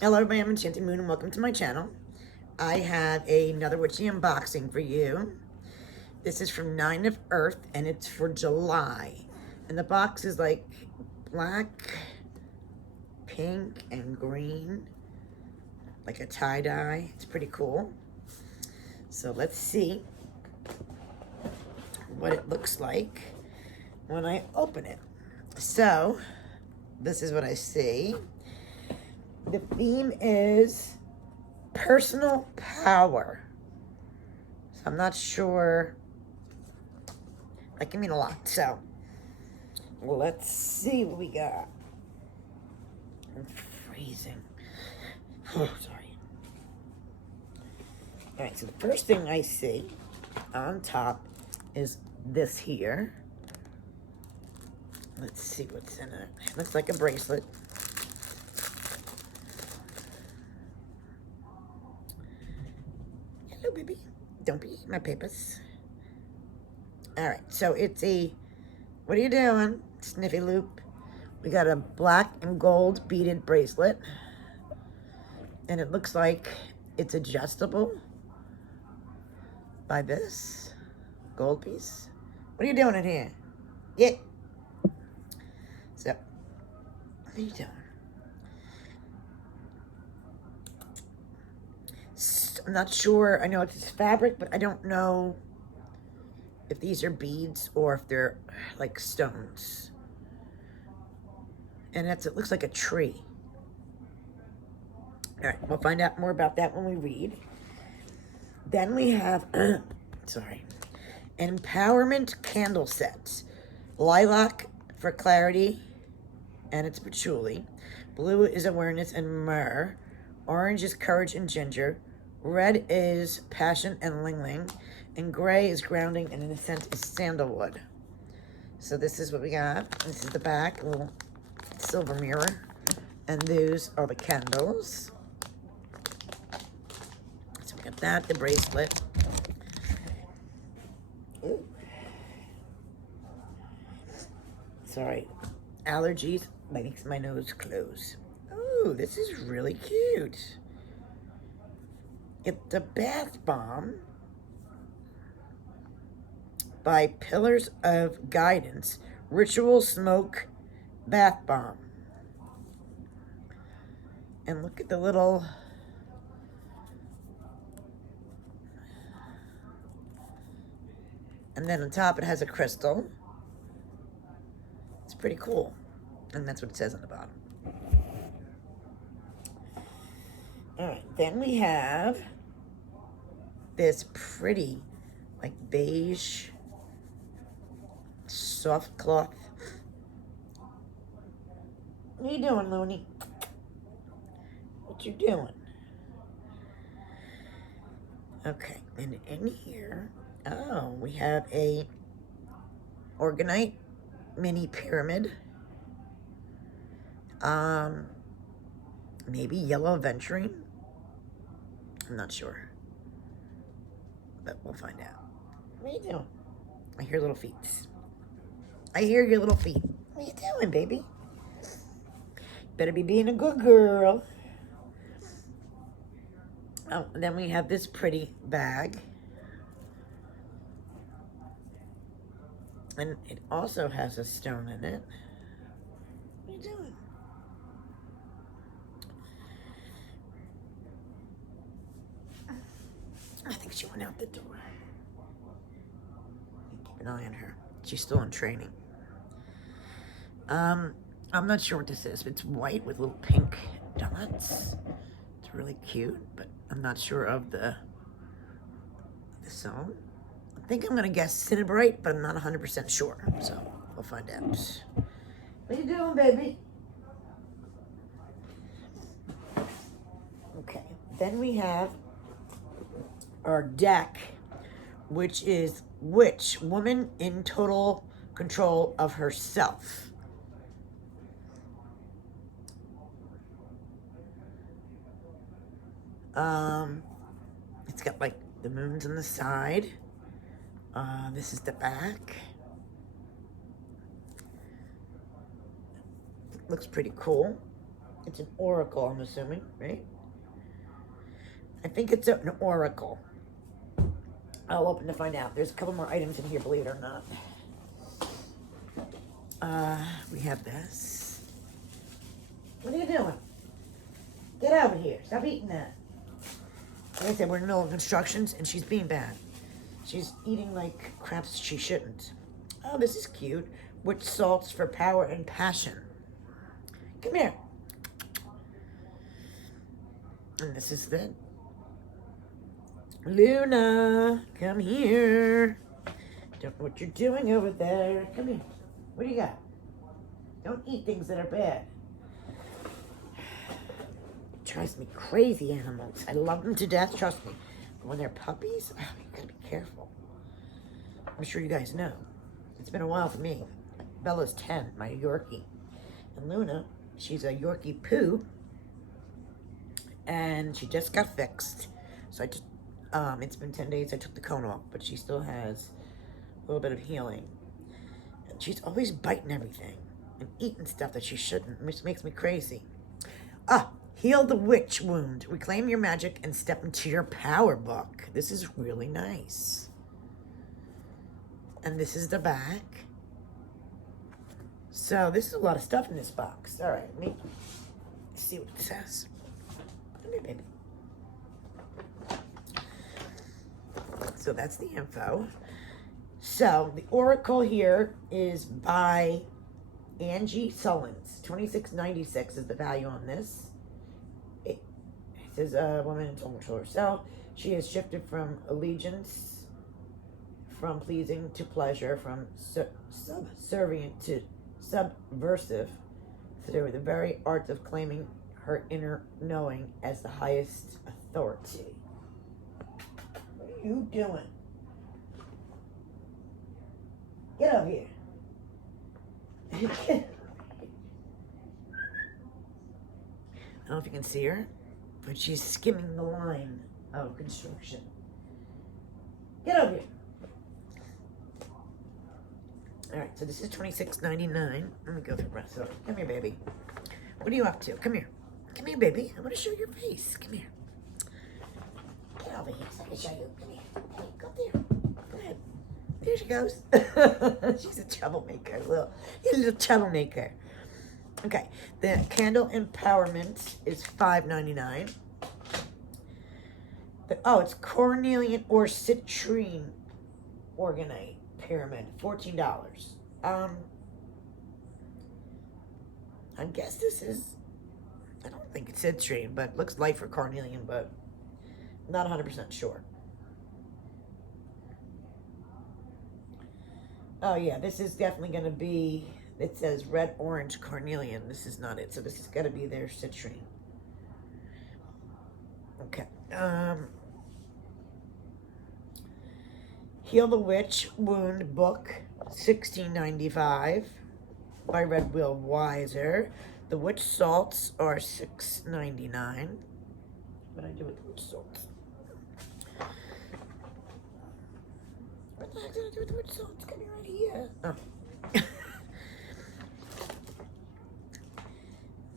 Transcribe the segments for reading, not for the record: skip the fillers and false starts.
Hello everybody, I'm Enchanted Moon and welcome to my channel. I have another witchy unboxing for you. This is from Nine of Earth and it's for July. And the box is like black, pink, and green. Like a tie-dye. It's pretty cool. So let's see what it looks like when I open it. So, this is what I see. The theme is personal power. So I'm not sure. That can mean a lot. So let's see what we got. I'm freezing. Oh, sorry. All right, so the first thing I see on top is this here. Let's see what's in it. It looks like a bracelet. Hello, baby. Don't be eating my papers. All right, so it's a, what are you doing, Sniffy Loop? We got a black and gold beaded bracelet. And it looks like it's adjustable by this gold piece. What are you doing in here? Yeah. So, what are you doing? I'm not sure. I know it's fabric, but I don't know if these are beads or if they're like stones. And it looks like a tree. All right, we'll find out more about that when we read. Then we have, sorry, an empowerment candle set. Lilac for clarity, and it's patchouli. Blue is awareness and myrrh. Orange is courage and ginger. Red is passion and ling ling. And gray is grounding, and in a sense is sandalwood. So this is what we got. This is the back, a little silver mirror. And those are the candles. So we got that, the bracelet. Ooh. Sorry, allergies makes my nose close. Ooh, this is really cute. It's a bath bomb by Pillars of Guidance, Ritual Smoke Bath Bomb. And look at the little, and then on top it has a crystal. It's pretty cool. And that's what it says on the bottom. All right, then we have this pretty, like beige, soft cloth. What are you doing, Looney? What you doing? Okay, and in here, oh, we have a Organite mini pyramid. Maybe yellow aventurine. I'm not sure, but we'll find out. What are you doing? I hear little feet. I hear your little feet. What are you doing, baby? Better be being a good girl. Oh, and then we have this pretty bag. And it also has a stone in it. What are you doing? I think she went out the door. Keep an eye on her. She's still in training. I'm not sure what this is. It's white with little pink dots. It's really cute, but I'm not sure of the zone. I think I'm gonna guess Cinnabrite, but I'm not 100% sure. So we'll find out. What are you doing, baby? Okay, then we have our deck, which is Witch, woman in total control of herself. It's got like the moons on the side. This is the back. Looks pretty cool. It's an oracle, I'm assuming, right? I think it's an oracle. I'll open to find out. There's a couple more items in here, believe it or not. We have this. What are you doing? Get over here. Stop eating that. Like I said, we're in the middle of instructions, and she's being bad. She's eating like crap she shouldn't. Oh, this is cute. Witch salts for power and passion. Come here. And this is the Luna. Come here. Don't know what you're doing over there. Come here. What do you got? Don't eat things that are bad. Drives me crazy, animals. I love them to death, trust me. But when they're puppies, oh, you gotta be careful. I'm sure you guys know. It's been a while for me. Bella's 10, my Yorkie. And Luna, she's a Yorkie poo. And she just got fixed. So I just, it's been 10 days. I took the cone off, but she still has a little bit of healing. And she's always biting everything and eating stuff that she shouldn't, which makes me crazy. Heal the witch wound. Reclaim your magic and step into your power book. This is really nice. And this is the back. So this is a lot of stuff in this box. All right, let me see what it says. Come here, baby. So that's the info. So the oracle here is by Angie Sullins. $26.96 is the value on this. It says a woman in total control herself. She has shifted from allegiance, from pleasing to pleasure, from subservient to subversive, through the very art of claiming her inner knowing as the highest authority. What are you doing? Get over here. I don't know if you can see her, but she's skimming the line of construction. Get over here. All right, so this is $26.99. Let me go through the rest of it. Come here, baby. What are you up to? Come here. Come here, baby. I want to show your face. Come here. Get over here so I can show you. Come here. Hey, go there. Go ahead. There she goes. She's a troublemaker. You're a little troublemaker. Okay, the candle empowerment is $5.99. It's cornelian or citrine organite pyramid, $14. I guess this is, I don't think it's citrine, but it looks light for cornelian, but not 100% sure. Oh yeah, this is definitely going to be, it says red, orange, cornelian. This is not it, so this has got to be their citrine. Okay. Heal the Witch Wound book, $16.95 by Red Will Wiser. The witch salts are $6.99. What do I do with the witch salts? What the heck did I do with the witch salts? It's coming right here. Oh.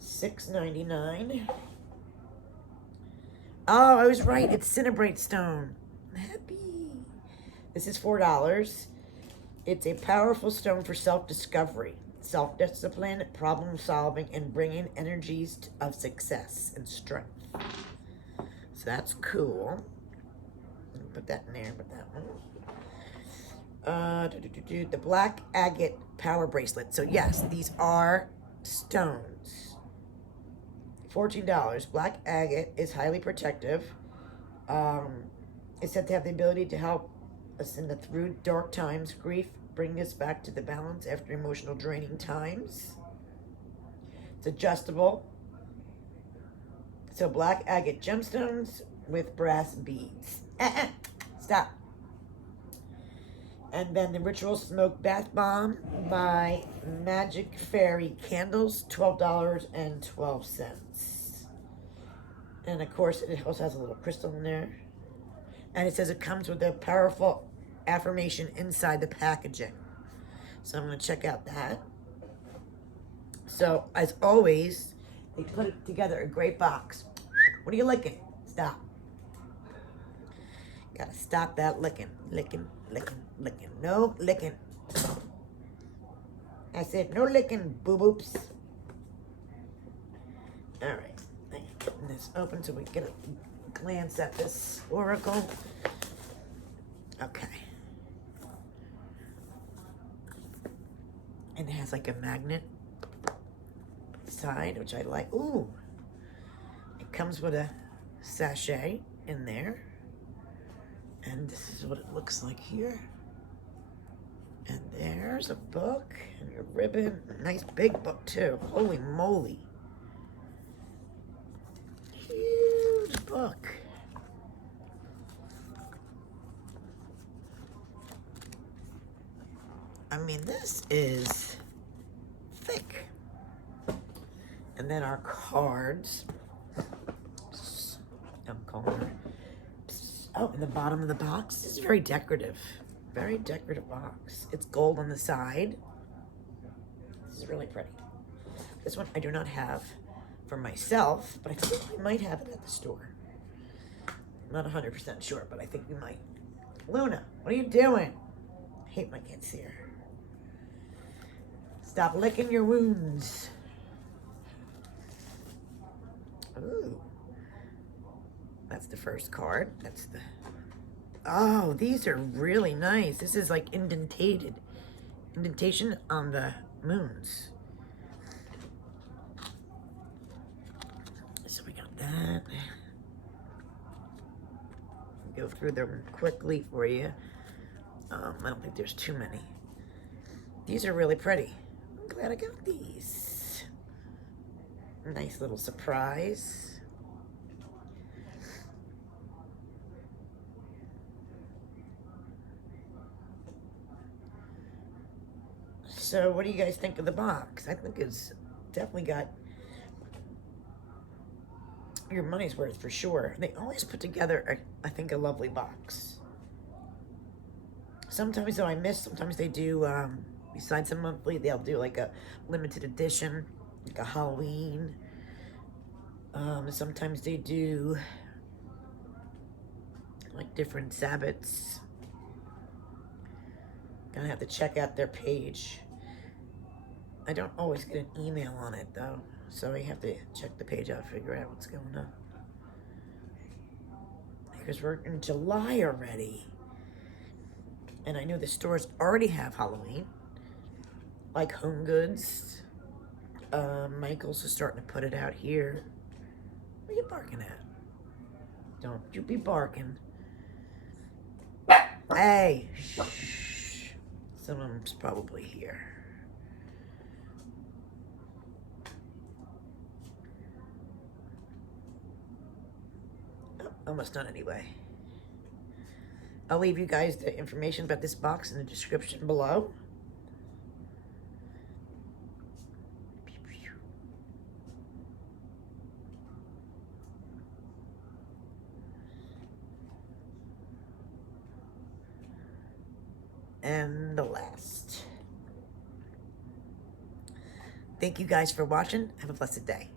$6.99. Oh, I was right. It's Cinnabrate Stone. I'm happy. This is $4. It's a powerful stone for self-discovery, self-discipline, problem-solving, and bringing energies of success and strength. So that's cool. Put that in there, put that one. The Black Agate Power Bracelet. So yes, these are stones. $14. Black Agate is highly protective. It's said to have the ability to help us in the through dark times, grief, bring us back to the balance after emotional draining times. It's adjustable. So black agate gemstones with brass beads. Stop. And then the Ritual Smoke Bath Bomb by Magic Fairy Candles, $12.12. And of course, it also has a little crystal in there. And it says it comes with a powerful affirmation inside the packaging. So I'm going to check out that. So, as always, They put it together, a great box. What are you licking? Stop. Gotta stop that licking. Licking, licking, licking. No licking. I said no licking, boo-boops. Alright. I'm getting this open so we can get a glance at this oracle. Okay. And it has like a magnet side, which I like. Ooh. It comes with a sachet in there. And this is what it looks like here. And there's a book and your ribbon. A nice big book too. Holy moly. Huge book. I mean, this is thick. And then our cards. I'm calling her. Oh, in the bottom of the box. This is very decorative. Very decorative box. It's gold on the side. This is really pretty. This one I do not have for myself, but I think we might have it at the store. I'm not 100% sure, but I think we might. Luna, what are you doing? I hate my kids here. Stop licking your wounds. Ooh. That's the first card. That's the... Oh, these are really nice. This is like indentation on the moons. So we got that. Go through them quickly for you. I don't think there's too many. These are really pretty. I'm glad I got these. Nice little surprise. So what do you guys think of the box? I think it's definitely got your money's worth for sure. They always put together, I think, a lovely box. Sometimes though I miss, sometimes they do, besides the monthly, they'll do like a limited edition, like a Halloween. Sometimes they do like different Sabbats. Gonna have to check out their page. I don't always get an email on it though, so I have to check the page out, figure out what's going on. Because we're in July already. And I know the stores already have Halloween. Like Home Goods. Michael's is starting to put it out here. What are you barking at? Don't you be barking. Hey, shh. Someone's probably here. Oh, almost done anyway. I'll leave you guys the information about this box in the description below. And the last. Thank you guys for watching. Have a blessed day.